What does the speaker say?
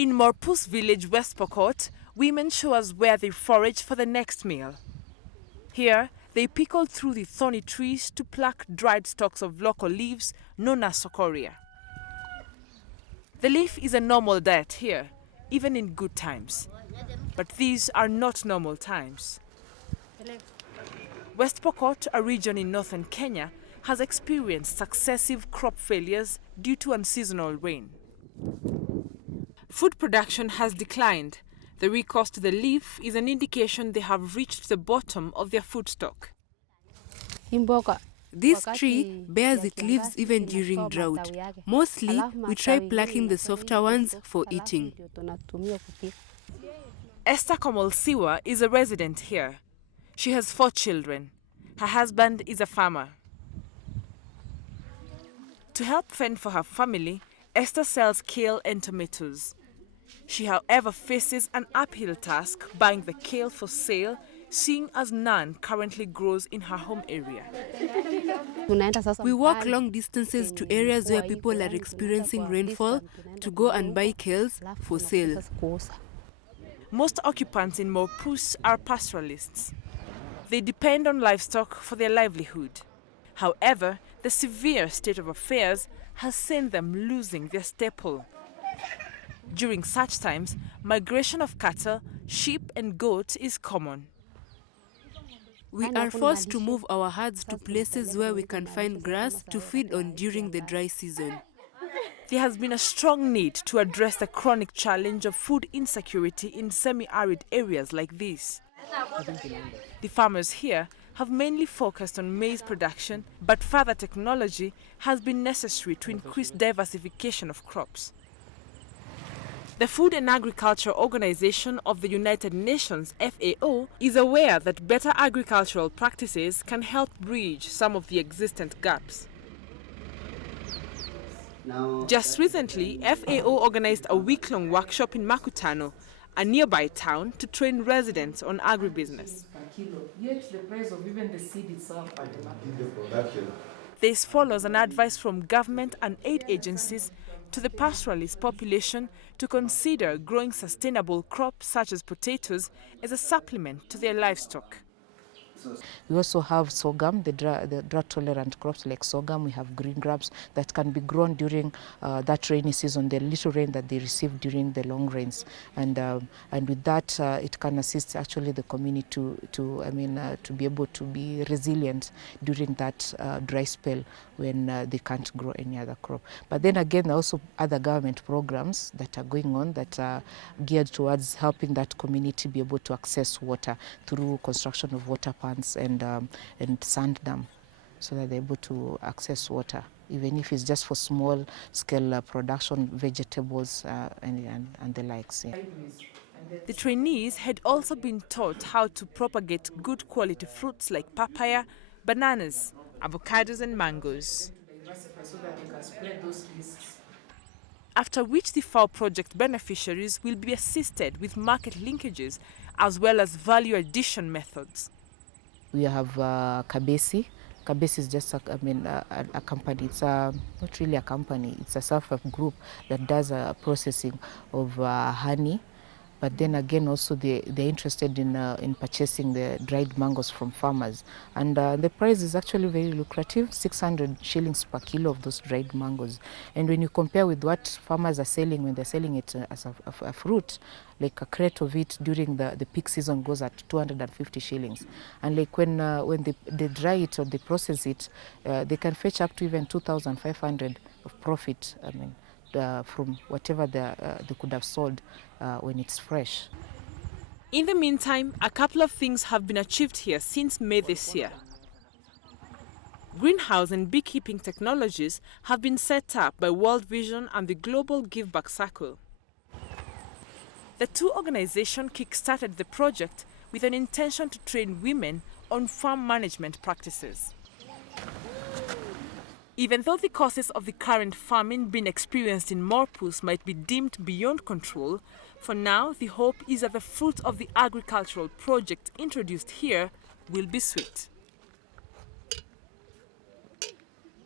In Morpus village, West Pokot, women show us where they forage for the next meal. Here, they pickle through the thorny trees to pluck dried stalks of local leaves known as socoria. The leaf is a normal diet here, even in good times. But these are not normal times. West Pokot, a region in northern Kenya, has experienced successive crop failures due to unseasonal rain. Food production has declined. The recourse to the leaf is an indication they have reached the bottom of their food stock. This tree bears its leaves even during drought. Mostly, we try plucking the softer ones for eating. Esther Komolsiwa is a resident here. She has 4 children. Her husband is a farmer. To help fend for her family, Esther sells kale and tomatoes. She, however, faces an uphill task buying the kale for sale, seeing as none currently grows in her home area. We walk long distances to areas where people are experiencing rainfall to go and buy kales for sale. Most occupants in Morpus are pastoralists. They depend on livestock for their livelihood. However, the severe state of affairs has seen them losing their staple. During such times, migration of cattle, sheep and goats is common. We are forced to move our herds to places where we can find grass to feed on during the dry season. There has been a strong need to address the chronic challenge of food insecurity in semi-arid areas like this. The farmers here have mainly focused on maize production, but further technology has been necessary to increase diversification of crops. The Food and Agriculture Organization of the United Nations, FAO, is aware that better agricultural practices can help bridge some of the existent gaps. Just recently, FAO organized a week-long workshop in Makutano, a nearby town, to train residents on agribusiness. Yet the price of even the seed itself at the market. This follows an advice from government and aid agencies to the pastoralist population to consider growing sustainable crops such as potatoes as a supplement to their livestock. We also have sorghum, the drought-tolerant crops like sorghum. We have green grapes that can be grown during that rainy season, the little rain that they receive during the long rains, and with that it can assist actually the community to be able to be resilient during that dry spell when they can't grow any other crop. But then again, there are also other government programs that are going on that are geared towards helping that community be able to access water through construction of water pumps and sand dam, so that they're able to access water, even if it's just for small scale production, vegetables and the likes. Yeah. The trainees had also been taught how to propagate good quality fruits like papaya, bananas, avocados and mangoes. After which the FAO project beneficiaries will be assisted with market linkages as well as value addition methods. We have Kabesi. Kabesi is just a company. It's not really a company. It's a self-help group that does processing of honey. But then again, also they're interested in purchasing the dried mangoes from farmers. And the price is actually very lucrative, 600 shillings per kilo of those dried mangoes. And when you compare with what farmers are selling when they're selling it as a fruit, like a crate of it during the peak season goes at 250 shillings. And like when they dry it or they process it, they can fetch up to even 2,500 of profit, from whatever they could have sold when it's fresh. In the meantime, a couple of things have been achieved here since May this year. Greenhouse and beekeeping technologies have been set up by World Vision and the Global Give Back Circle. The two organizations kick-started the project with an intention to train women on farm management practices. Even though the causes of the current famine being experienced in Morpus might be deemed beyond control, for now the hope is that the fruit of the agricultural project introduced here will be sweet.